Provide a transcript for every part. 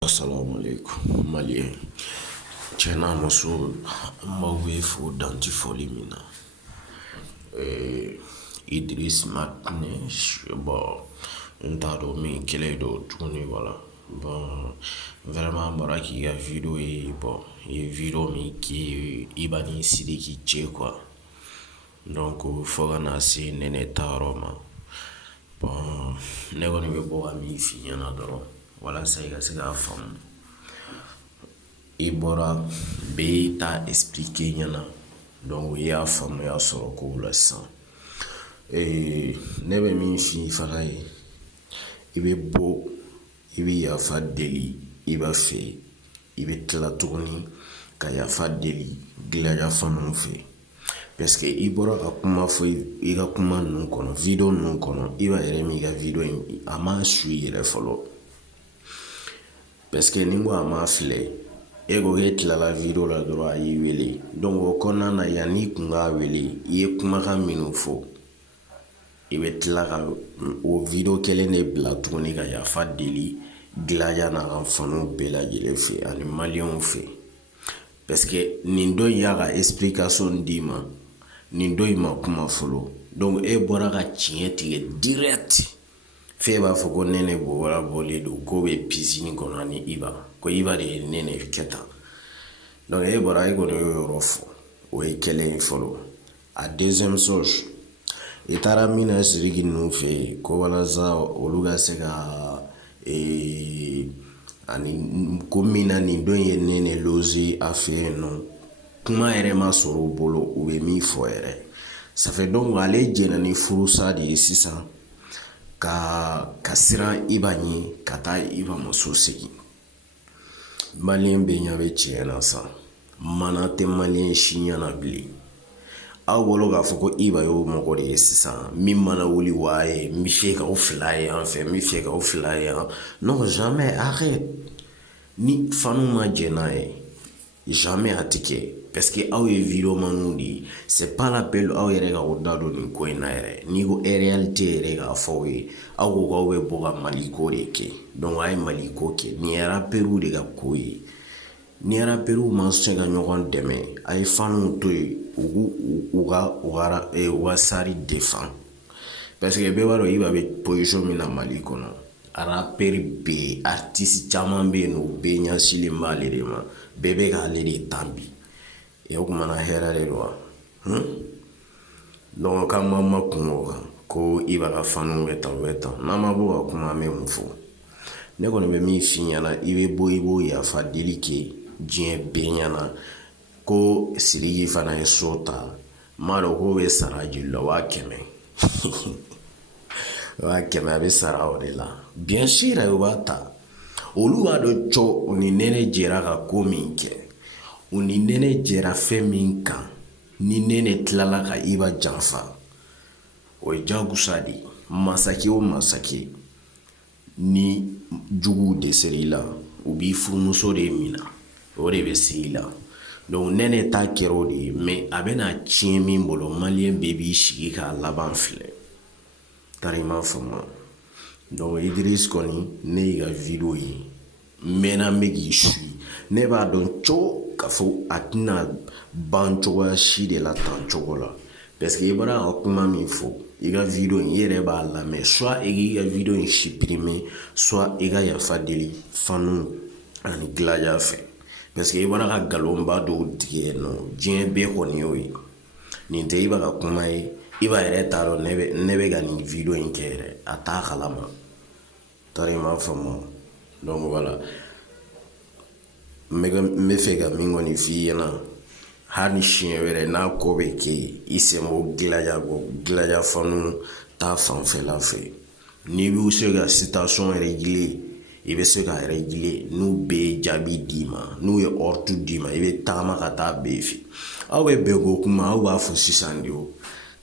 Assalamu alaikum, malien. Tiɲɛna muso n b'aw bɛ fo danti foli min na. Idris Martinez, bon, n t'a dɔn min kɛlen don tuguni wala. Bon, vraiment n bɔra k'i ka video ye, bon, i ye video min k'i Iba ni Sidiki cɛ quoi. Donc fo ka na se nɛnɛ ta yɔrɔ ma. Bon, ne kɔni bɛ bɔ ka min f'i ɲɛna dɔrɔn walasa i ka se k'a faamu. I bɔra bɛ taa expliquer ɲɛna, donc i y'a faamuya sɔrɔ kow la sisan. Ne bɛ min f'i fana ye, i bɛ bɔ i bɛ yafa deli Iba fɛ, i bɛ tila tuguni ka yafa deli Gilaja fanaw fɛ. Parce que i bɔra ka kuma fɔ i ka kuma ninnu kɔnɔ, video ninnu kɔnɔ, Iba yɛrɛ min ka video in a ma su yɛrɛ fɔlɔ. Parce que ni ko a ma filɛ, e ko e tilala video la dɔrɔn a y'i wele. Donc o kɔnɔna na yanni kun k'a wele, i ye kumakan minnu fɔ, i bɛ tila ka o video kelen de bila tuguni ka yafa deli Gilaja n'a ka faniw bɛɛ lajɛlen fɛ ani maliyɛnw fɛ. Parce que nin dɔ in y'a ka explication d'i ma, nin dɔ in ma kuma fɔlɔ. Donc e bɔra ka tiɲɛ tigɛ direct. F'e b'a fɔ ko Nɛnɛ Bɔbɔla bɔlen don k'o bɛ piscine kɔnɔ ni Iba, ko Iba de ye Nɛnɛ kɛ tan. Donc e bɔra e kɔni y'o yɔrɔ fɔ, o ye kɛlen ye fɔlɔ. A deuxième chose, i taara min na Sidiki ninnu fɛ yen ko walasa olu ka se ka ani ko min na nin dɔ in ye Nɛnɛ loger a fɛ yen nɔ, kuma yɛrɛ ma sɔrɔ u bolo u bɛ min fɔ yɛrɛ. Ça fait donc ale jɛnna ni furusa de ye sisan ka siran Iba ɲɛ ka taa Iba muso segin. Maliyɛn bɛ ɲɛ bɛ tiɲɛ na sa, mana tɛ maliyɛn si ɲɛ na bilen. Aw bolo k'a fɔ ko Iba y'o mɔgɔ de ye sisan min mana wuli wa ye n bɛ fɛ k'aw fila ye yan fɛ, n bɛ fɛ k'aw fila ye yan. Non, jamais, arrête. Ni fanu ma jɛ n'a ye, jamais a tɛ kɛ. Parce que aw ye video maniw de ye, c'est pas la peine aw yɛrɛ ka o da don nin ko in na yɛrɛ. N'i ko réalité yɛrɛ k'a fɔ aw ye, aw ko k'aw bɛ bɔ ka Maliko de kɛ. Donc a ye Maliko kɛ. Nin ye rappeur de ka ko ye. Ni rappeur ma se ka ɲɔgɔn dɛmɛ, a ye fanuw to yen, u ka sari défend. Parce que bɛɛ b'a dɔn Iba bɛ position min na Mali kɔnɔ, rappeur bɛ yen, artiste caman bɛ yen nɔ, u bɛɛ ɲɛsinlen b'ale de ma, bɛɛ bɛ k'ale de tan bi. O kumana hɛrɛ de don wa? Donc k'an ma makun o kan ko Iba ka fanuw bɛ tan u bɛ tan. N'an ma bɔ ka kuma an bɛ mun fɔ? Ne kɔni bɛ min f'i ɲɛna, i bɛ bɔ i b'o yafa deli kɛ diɲɛ bɛɛ ɲɛna ko Sidiki fana ye so ta, n m'a dɔn k'o bɛ sara joli la, 100,000. 100,000 a bɛ sara o de la. Bien sûr o b'a ta. Olu b'a dɔn cɔ u ni Nɛnɛ jɛra ka ko min kɛ, u ni Nɛnɛ jɛra fɛn min kan, ni Nɛnɛ tilala ka Iba janfa, o ye jagosa de ye. Masakɛ o masakɛ, ni juguw dɛsɛra i la, u b'i furumuso de minɛ, o de bɛ se i la. Donc Nɛnɛ ta kɛra o de ye, mais a bɛna tiɲɛ min bolo maliyɛn bɛɛ b'i sigi k'a laban filɛ. Tari i m'a faamu. Donc Idris kɔni, ne y'i ka video ye, n mɛnna n bɛ k'i suit. Ne b'a dɔn cɔ k'a fɔ a tɛna ban cogoya si de la tan cogo la. Parce que i bɔra ka kuma min fɔ, i ka video in i yɛrɛ b'a lamɛn, soit i k'i ka video in supprimer, soit i ka yafa deli fanu ani Gilaja fɛ. Parce que i bɔra ka nkalonba dɔw tigɛ yen nɔ, diɲɛ bɛɛ kɔni y'o ye. Nin tɛ Iba ka kuma ye, Iba yɛrɛ t'a dɔn ne bɛ ka nin video in kɛ yɛrɛ, a t'a kalama. Tari i m'a faamu. Donc voilà, n bɛ fɛ ka min kɔni f'i ɲɛna, hali siɲɛ wɛrɛ n'a ko bɛ kɛ i sen bɔ Gilaja fanu ta fanfɛla fɛ, n'i bɛ se ka citation régler, i bɛ se ka régler n'u bɛɛ ye jaabi d'i ma, n'u ye ordre d'i ma, i bɛ tagama ka taa bɛɛ fɛ. Aw bɛ bɛnko kuma aw b'a fɔ sisan de o,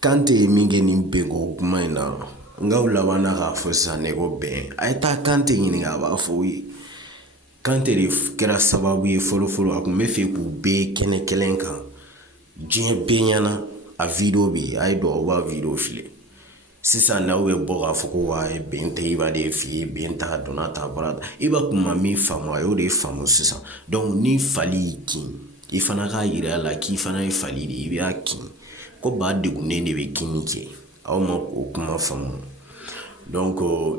Kante ye min kɛ nin bɛnko kuma in na, nkaw labanna k'a fɔ sisan ne ko bɛn, a ye taa Kante ɲininka a b'a fɔ o ye. Kante de kɛra sababu ye fɔlɔ-fɔlɔ, a kun bɛ fɛ k'u bɛɛ kɛnɛ kelen kan, diɲɛ bɛɛ ɲɛna, a video bɛ yen, a ye don aw b'a video filɛ. sisan n'aw bɛ bɔ k'a fɔ ko wa bɛn tɛ i b'a de f'i ye bɛn t'a dɔnna t'a bɔra i b'a kuma min faamu a y'o de faamu sisan ni fali y'i kin i fana k'a yira a la k'i fana ye fali de ye i b'a kin ko ba degunnen de bɛ kinni kɛ aw ma o kuma faamu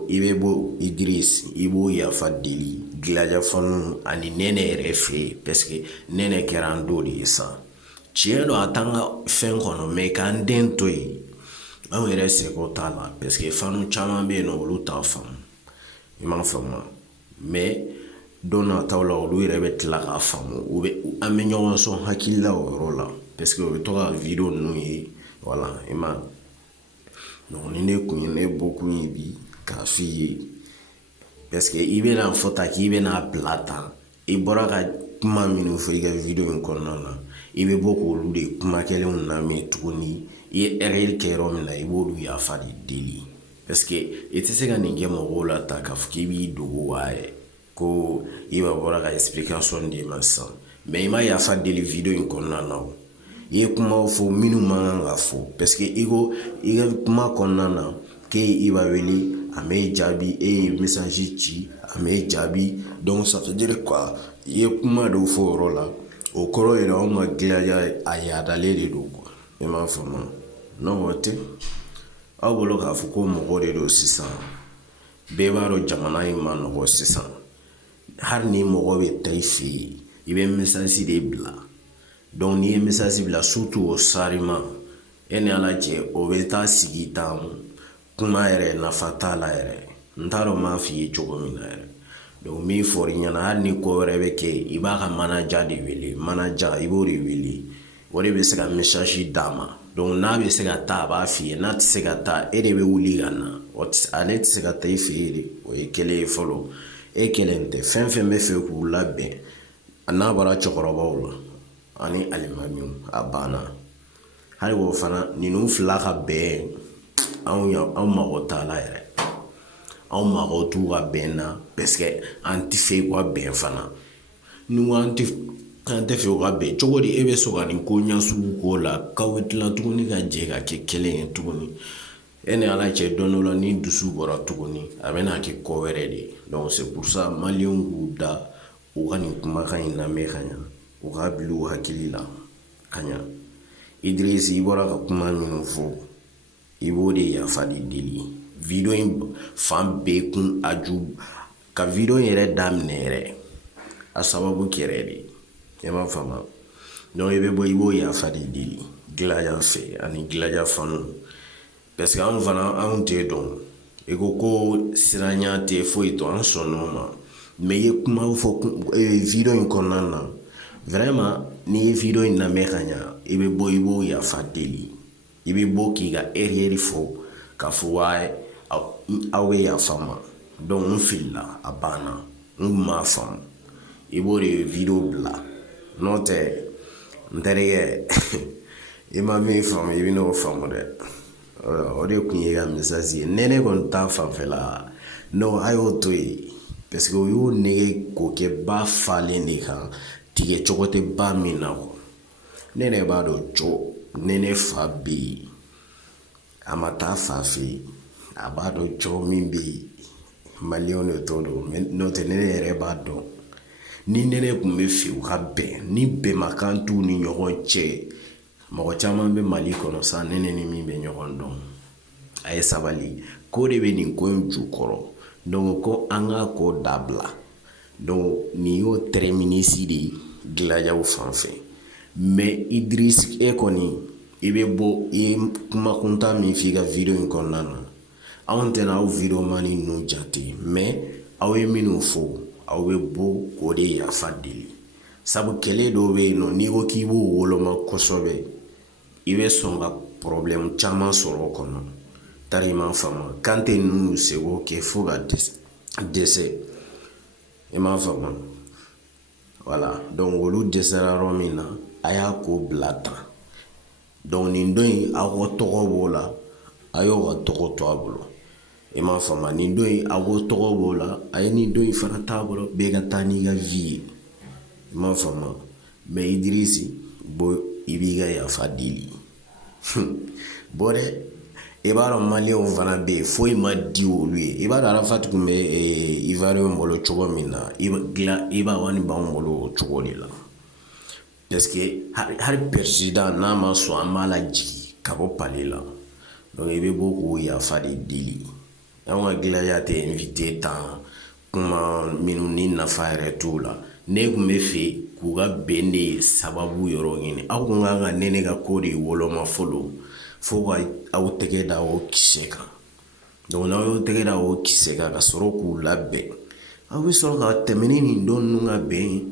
i bɛ bɔ Idris i b'o yafa deli Gilajafanu ani Nɛnɛ yɛrɛ fɛ yen parce que Nɛnɛ kɛra an dɔ de ye san tiɲɛ don a t'an ka fɛn kɔnɔ mɛ k'an den to yen anw yɛrɛ seko t'a la parce que fanu caman bɛ yen nɔ olu t'a faamu i m'a faamu mɛ don nataw la olu yɛrɛ bɛ tila k'a faamu an bɛ ɲɔgɔn sɔn hakili la o yɔrɔ la parce que u bɛ to ka video ninnu ye wala i ma ni ne kun ye ne bɔkun ye bi k'a f'i ye parce que i bɛna fɔ ta k'i bɛna bila tan i bɔra ka kuma minnu fɔ i ka video in kɔnɔna na i bɛ bɔ k'olu de kuma kelenw lamɛn tuguni i ye erreur kɛ yɔrɔ min na i b'olu yafa de deli parce que i tɛ se ka nin kɛ mɔgɔw la ta k'a fɔ k'i b'i dogo wa ko i b'a bɔra ka explication di ma sisan mais i ma yafa deli video in kɔnɔna na o i ye kumaw fɔ minnu man kan ka fɔ parce que i ko i ka kuma kɔnɔna na k'e b'a wele a m'e jaabi e ye message ci a m'e jaabi donc ça veut dire quoi i ye kuma dɔw fɔ o yɔrɔ la o kɔrɔ yɛrɛ anw ka Gilaja a yaadalen de don quoi i m'a faamu non o tɛ aw bolo k'a fɔ ko mɔgɔ de don sisan bɛɛ b'a dɔn jamana in ma nɔgɔ sisan hali ni mɔgɔ bɛ taa i fɛ yen i bɛ message de bila n'i ye message bila surtout o sarima e ni Ala cɛ o bɛ taa sigi tan kuma yɛrɛ nafa t'a la yɛrɛ n t'a dɔn n b'a f'i ye cogo min na yɛrɛ min fɔr'i ɲɛna hali ni ko wɛrɛ bɛ kɛ i b'a ka manaja de wele manaja i b'o de wele o de bɛ se ka message d'a ma n'a bɛ se ka taa a b'a f'i ye n'a tɛ se ka taa e de bɛ wuli ka na ale tɛ se ka taa i fɛ yen de o ye kelen ye fɔlɔ e kelen tɛ fɛn fɛn bɛ fɛ k'u labɛn n'a bɔra cɛkɔrɔbaw la ani alimamiw a banna hali o fana ninnu fila ka bɛn anw mago t'a la yɛrɛ anw mago t'u ka bɛn na parce que an tɛ fɛ u ka bɛn fana ni ko an tɛ fɛ u ka bɛn cogo di e bɛ sɔn ka nin ko ɲasugu k'o la k'aw bɛ tila tuguni ka jɛ ka kɛ kelen ye tuguni e ni Ala cɛ don dɔ la ni dusu bɔra tuguni a bɛna kɛ ko wɛrɛ de ye c'est pour ça maliyɛnw k'u da u ka nin kumakan in lamɛn ka ɲa u k'a bila u hakili la ka ɲa Idris i bɔra ka kuma minnu fɔ i b'o de yafa de deli video in fan bɛɛ kun a ju ka video in yɛrɛ daminɛ yɛrɛ a sababu kɛra de i m'a faamu i bɛ bɔ i b'o yafa de deli Gilaja fɛ ani Gilajafanu parce que anw fana anw tɛ dɔn i ko siranya tɛ foyi to an sɔnn'o ma mais i ye kuma fɔ video in kɔnɔna na vraiment n'i ye video in lamɛn ka ɲa i bɛ bɔ i b'o yafa deli i bɛ bɔ k'i ka erreur fɔ k'a fɔ aw bɛ yafa ma n filila a banna n kun m'a faamu i b'o de video bila n'o tɛ n terikɛ i ma min faamu i bɛn'o faamu dɛ o de kun ye ka message ye Nɛnɛ kɔni ta fanfɛla a y'o to yen parce que o y'o nege k'o kɛ ba falen de kan tigɛ cogo tɛ ba min na ne yɛrɛ b'a dɔn Nɛnɛ fa bɛ yen a ma taa fa fɛ yen a b'a dɔn cɔ min bɛ yen maliyɛnw de t'o dɔn n'o tɛ ne yɛrɛ b'a dɔn ni Nɛnɛ kun bɛ fɛ u ka bɛn ni bɛnbakan t'u ni ɲɔgɔn cɛ mɔgɔ caman bɛ Mali kɔnɔ sa Nɛnɛ ni min bɛ ɲɔgɔn dɔn a ye sabali ko de bɛ nin ko in jukɔrɔ ko an k'a ko dabila nin y'o terminus de ye Gilajaw fan fɛ mais Idris e kɔni i bɛ bɔ i ye kuma kuntan min f'i ka video in kɔnɔna na anw tɛna aw video mani ninnu jate mais aw ye minnu fɔ aw bɛ bɔ k'o de yafa deli sabu kɛlɛ dɔw bɛ yen nɔ n'i ko k'i b'o woloma kosɛbɛ i bɛ sɔn ka problème caman sɔrɔ o kɔnɔ tari i m'a faamu kan tɛ ninnu seko kɛ fo ka dɛsɛ i m'a faamu voilà olu dɛsɛra yɔrɔ min na a y'a ko bila tan nin don in aw ka tɔgɔ b'o la a y'o ka tɔgɔ to a bolo i m'a faamu nin don in aw ka tɔgɔ b'o la a ye nin don in fana t'a bolo bɛɛ ka taa n'i ka vie ye i m'a faamu mais Idrisi i b'i ka yafa deli dɛ i b'a dɔn maliyɛnw fana bɛ yen foyi ma di olu ye. I b'a dɔn Arafati tun bɛ ivoiriyɛnw bolo cogo min na, Iba Wani b'anw bolo o cogo de la. Parce que hali président n'a ma sɔn an b'a lajigin ka bɔ pale la. Donc i bɛ bɔ k'o yafa de deli. Anw ka gilaya tɛ invité tan kuma minnu ni nafa yɛrɛ t'o la. Ne kun bɛ fɛ k'u ka bɛn de sababu yɔrɔ ɲini. Aw kun kan ka ne ka ko de woloma fɔlɔ fo ka aw tɛgɛ da o kisɛ kan. Donc n'aw y'aw tɛgɛ da o kisɛ kan ka sɔrɔ k'u labɛn, aw bɛ sɔrɔ ka tɛmɛ ni nin dɔ ninnu ka bɛn ye.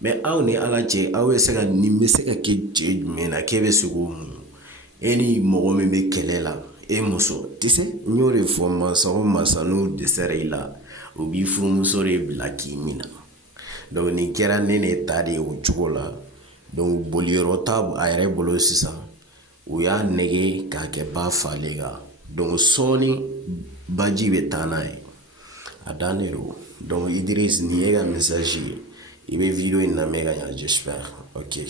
Mais aw ni Ala cɛ, aw bɛ se ka nin bɛ se ka kɛ cɛ jumɛn na k'e bɛ se k'o mun? E ni mɔgɔ min bɛ kɛlɛ la, e muso tɛ se. N y'o de fɔ masa o masa n'o dɛsɛra i la, o b'i furumuso de bila k'i minɛ. Donc nin kɛra ne ne ta de ye o cogo la. Donc boliyɔrɔ t'a a yɛrɛ bolo sisan. U y'a nɛgɛ k'a kɛ ba falen kan. Donc sɔɔni baji bɛ taa n'a ye. A dan de don. Donc Idriss, nin ye ka message ye. I bɛ video in lamɛn ka ɲɛ, j'espère. Ok.